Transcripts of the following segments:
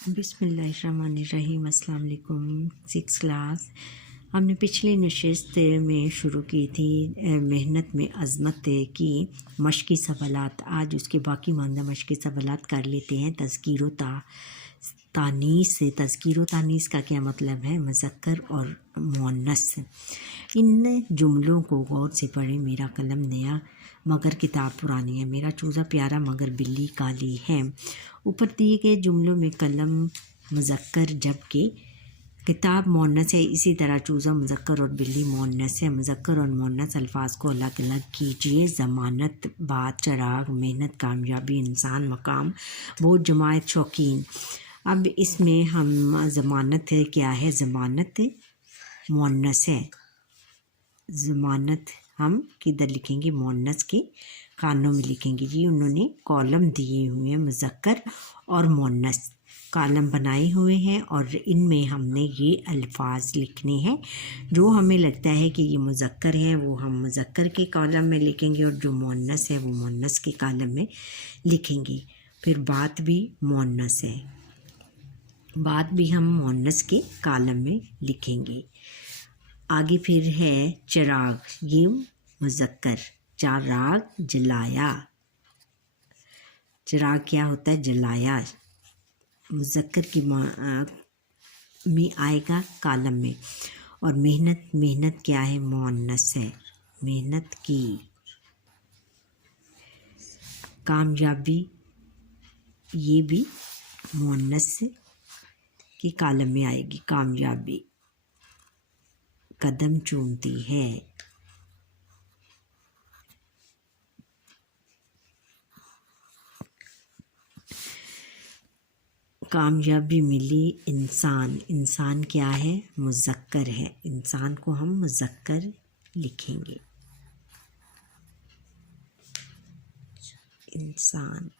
बिस्मिल्लाहिर्रहमानिर्रहीम। अस्सलाम वालेकुम। 6th क्लास हमने पिछली नशिस्त में शुरू की थी मेहनत में अज़मत की मश्क़ी सवालात। आज उसके बाकी मानदा मश्क़ी सवालात कर लेते हैं। तज़कीर व तानीस से तज़कीर व तानीस का क्या मतलब है, मुज़क्कर और मुअन्नस। इन जुमलों को गौर से पढ़ें। मेरा कलम नया मगर किताब पुरानी है, मेरा चूज़ा प्यारा मगर बिल्ली काली है। ऊपर दिए गए जुमलों में कलम मुज़क्कर जबकि किताब मुअन्नस है, इसी तरह चूज़ा मुज़क्कर और बिल्ली मुअन्नस है। मुज़क्कर और मुअन्नस अल्फाज को अलग अलग कीजिए। ज़मानत, बात, चराग, मेहनत, कामयाबी, इंसान, मकाम, बोझ, जमायत, शौकीन। अब इसमें हम ज़मानत है क्या है, ज़मानत मुअन्नस है। ज़मानत हम किधर लिखेंगे, मुअन्नस के खानों में लिखेंगे। जी उन्होंने कॉलम दिए हुए हैं, मुज़क्कर और मुअन्नस कॉलम बनाए हुए हैं और इनमें हमने ये अल्फाज लिखने हैं। जो हमें लगता है कि ये मुज़क्कर है वो हम मुज़क्कर के कॉलम में लिखेंगे और जो मुअन्नस है वो मुअन्नस के कॉलम में लिखेंगे। फिर बात भी मुअन्नस है, बात भी हम मुअन्नस के कॉलम में लिखेंगे। आगे फिर है चिराग, ये मुज़क्कर, चिराग जलाया। चिराग क्या होता है, जलाया, मुज़क्कर की में आएगा कॉलम में। और मेहनत, मेहनत क्या है, मुअन्नस है, मेहनत की। कामयाबी ये भी मुअन्नस की कॉलम में आएगी, कामयाबी। कदम चूमती है, कामयाबी मिली। इंसान, इंसान क्या है, मुज़क्कर है, इंसान को हम मुज़क्कर लिखेंगे। इंसान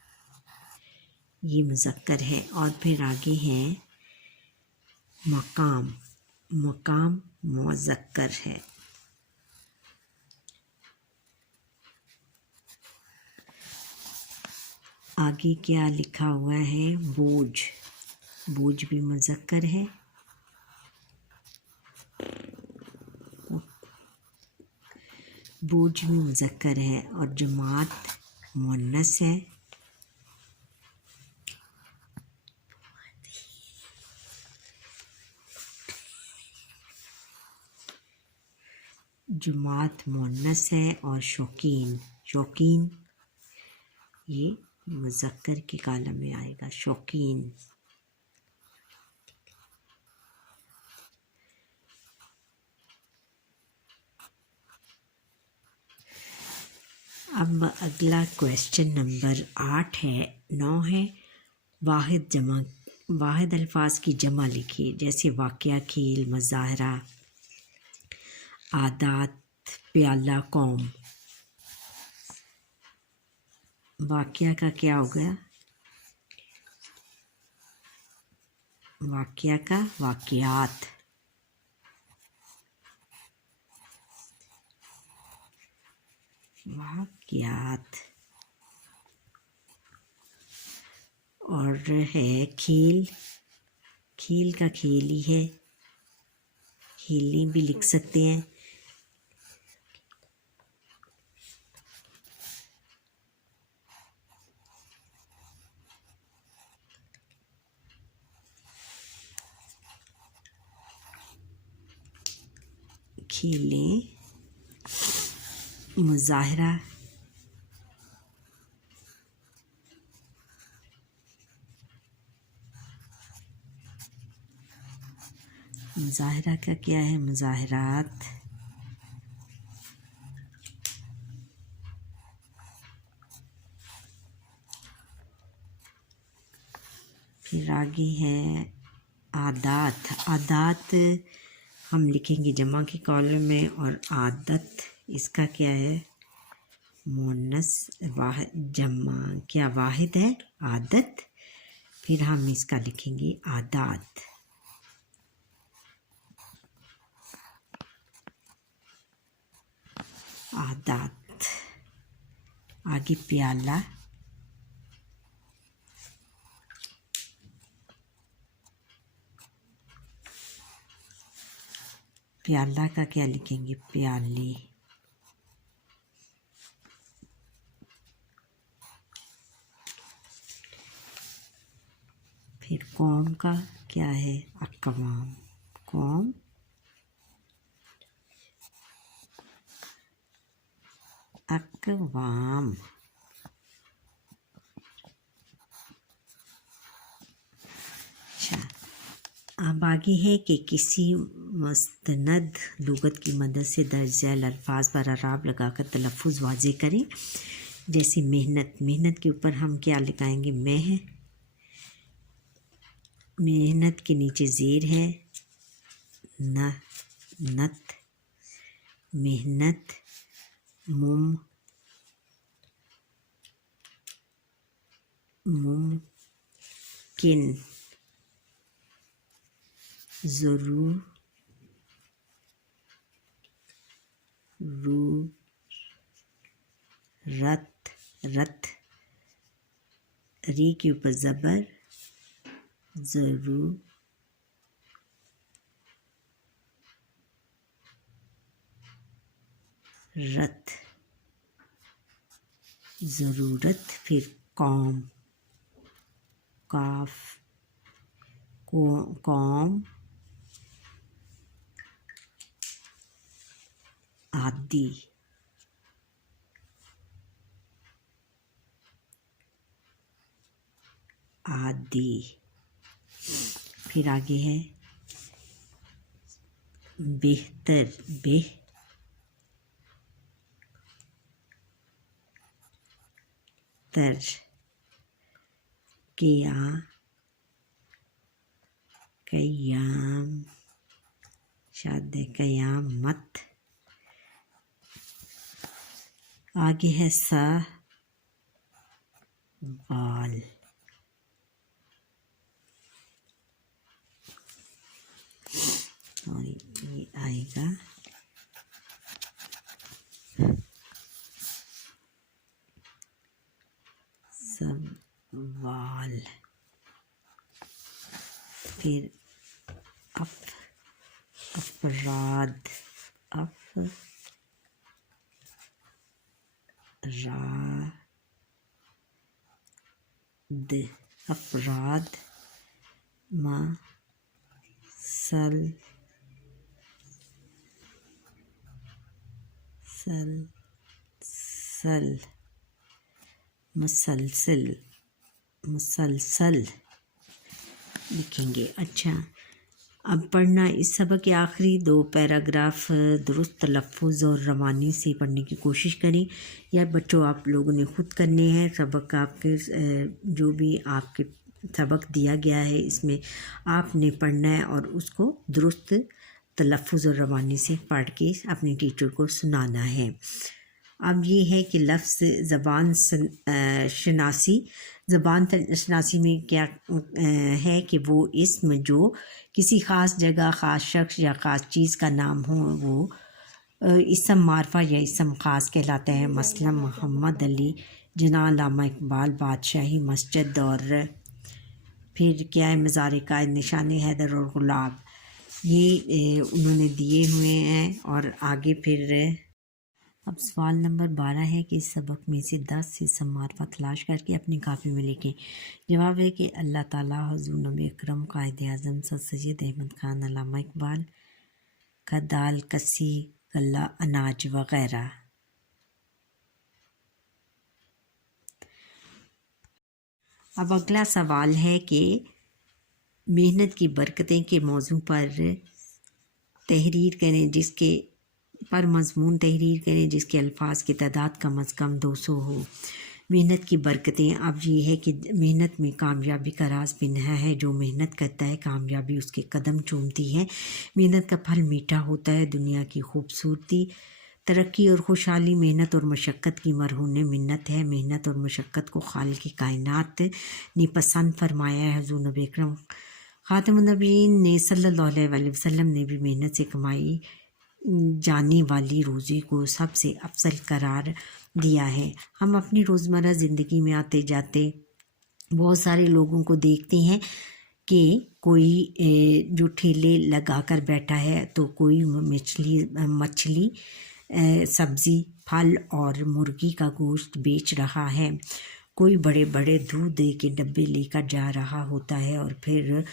ये मुज़क्कर है। और फिर आगे है मकाम, मकाम मुज़क्कर है। आगे क्या लिखा हुआ है, बोझ, बोझ भी मुज़क्कर है। बोझ भी मुज़क्कर है। और जमात मुअन्नस है। जमात मुअन्नस है। और शौकीन, शौकीन ये मुज़क्कर के कॉलम में आएगा, शौकीन। अब अगला क्वेश्चन नंबर 8 है, 9 है। वाहिद जमा, वाहिद अल्फाज की जमा लिखिए। जैसे वाक़या, खेल, मुज़ाहरा, आदात, प्याला, कौम। वाक़या का क्या हो गया, वाक़या का वाक़यात, वाक़यात। और है खेल, खेल का खेल ही है, खेलनी भी लिख सकते हैं। खेलें, मुज़ाहरा, मुज़ाहरा का क्या है, मुज़ाहरात। फिर आगे है आदात, आदात हम लिखेंगे जमा के कॉलम में। और आदत इसका क्या है, मुअन्नस, वाहिद, जमा क्या वाहिद है, आदत। फिर हम इसका लिखेंगे आदात। आदात। आगे प्याला, प्याला का क्या लिखेंगे? प्याली। फिर कौम का क्या है? अकवाम। कौम, अकवाम। अच्छा, अब आगे है कि किसी मुस्तनद लुगत की मदद से दर्ज झैल अल्फाज पर अराब लगाकर तलफ़ुज़ वाज़े करें। जैसे मेहनत, मेहनत के ऊपर हम क्या लगाएंगे? मेहनत के नीचे ज़ेर है न, नत, मेहनत, मुमकिन, रत, री के ऊपर ज़बर, ज़रूरत। फिर कौम, काफ, कौम, आदि, फिर आगे है बेहतर, कयाम, कयामत। आगे है सवाल, और ये आएगा सवाल। फिर अफराद, अफराद, मुसलसल लिखेंगे। अच्छा, अब पढ़ना इस सबक के आखिरी 2 पैराग्राफ दुरुस्त तलफ़ुज़ और रवानी से पढ़ने की कोशिश करें। या बच्चों, आप लोगों ने ख़ुद करने हैं। सबक आपके जो भी आपके सबक दिया गया है इसमें आपने पढ़ना है और उसको दुरुस्त तलफ़ुज़ और रवानी से पढ़ के अपने टीचर को सुनाना है। अब ये है कि लफ्ज़ ज़बान शनासी में क्या है कि वो इस्म जो किसी ख़ास जगह, ख़ास शख्स या ख़ास चीज़ का नाम हो वो इस्म मारफा या इस्म ख़ास कहलाता है। मसलन मोहम्मद अली, जना, अल्लामा इकबाल, बादशाही मस्जिद, और फिर क्या है मज़ार कायद, निशान हैदर और गुलाब, ये उन्होंने दिए हुए हैं। और आगे फिर अब सवाल नंबर 12 है कि इस सबक में से 10 इस्म मारफा तलाश करके अपनी कापी में लिखें। जवाब है कि अल्लाह ताला, हुज़ूर नबी अकरम, कायद आज़म सर सैयद अहमद ख़ान, अल्लामा इकबाल, कदाल, कसी, गल्ला, अनाज वग़ैरह। अब अगला सवाल है कि मेहनत की बरकतें के मौजू पर तहरीर करें, जिसके पर मज़मून तहरीर करें जिसके अल्फाज की तादाद कम अज़ कम 200 हो। मेहनत की बरकतें। अब ये है कि मेहनत में कामयाबी का राज पिन्हा है। जो मेहनत करता है कामयाबी उसके कदम चूमती है। मेहनत का फल मीठा होता है। दुनिया की खूबसूरती, तरक्की और खुशहाली मेहनत और मशक्क़त की मरहून मिन्नत है। मेहनत और मशक्क़त को खालिक़ कायनात ने पसंद फरमाया है। हुज़ूर नबी अकरम ख़ातमुन नबीय्यीन ने सल्लल्लाहु अलैहि वसल्लम ने भी मेहनत से कमाई जाने वाली रोज़ी को सबसे अफजल करार दिया है। हम अपनी रोज़मर्रा ज़िंदगी में आते जाते बहुत सारे लोगों को देखते हैं कि कोई जो ठेले लगा कर बैठा है तो कोई मछली सब्ज़ी फल और मुर्गी का गोश्त बेच रहा है, कोई बड़े बड़े दूध के डब्बे लेकर जा रहा होता है। और फिर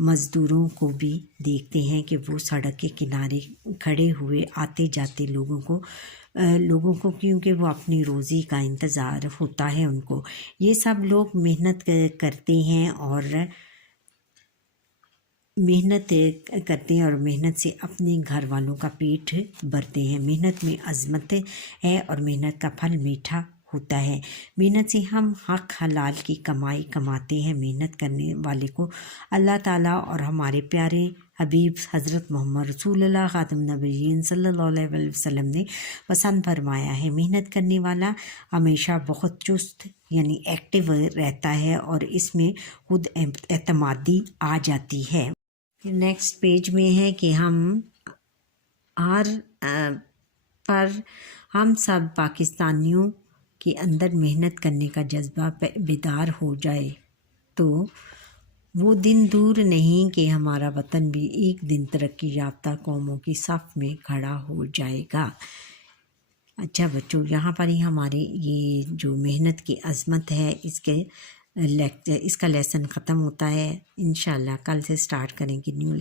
मज़दूरों को भी देखते हैं कि वो सड़क के किनारे खड़े हुए आते जाते लोगों को क्योंकि वो अपनी रोज़ी का इंतज़ार होता है उनको। ये सब लोग मेहनत करते हैं और मेहनत से अपने घर वालों का पेट भरते हैं। मेहनत में अज़मत है और मेहनत का फल मीठा होता है। मेहनत से हम हक हलाल की कमाई कमाते हैं। मेहनत करने वाले को अल्लाह ताला और हमारे प्यारे हबीब हज़रत मोहम्मद रसूलुल्लाह ख़ातम नबीयीन सल्लल्लाहु अलैहि वसल्लम ने पसंद फरमाया है। मेहनत करने वाला हमेशा बहुत चुस्त यानी एक्टिव रहता है और इसमें खुद एतमादी आ जाती है। नेक्स्ट पेज में है कि पर हम सब पाकिस्तानियों के अंदर मेहनत करने का जज्बा बेदार हो जाए तो वो दिन दूर नहीं कि हमारा वतन भी एक दिन तरक्की याफ्ता कौमों की सफ़ में खड़ा हो जाएगा। अच्छा बच्चों, यहाँ पर ही हमारे ये जो मेहनत की अज़मत है इसका लेसन ख़त्म होता है। इंशाल्लाह कल से स्टार्ट करेंगे न्यू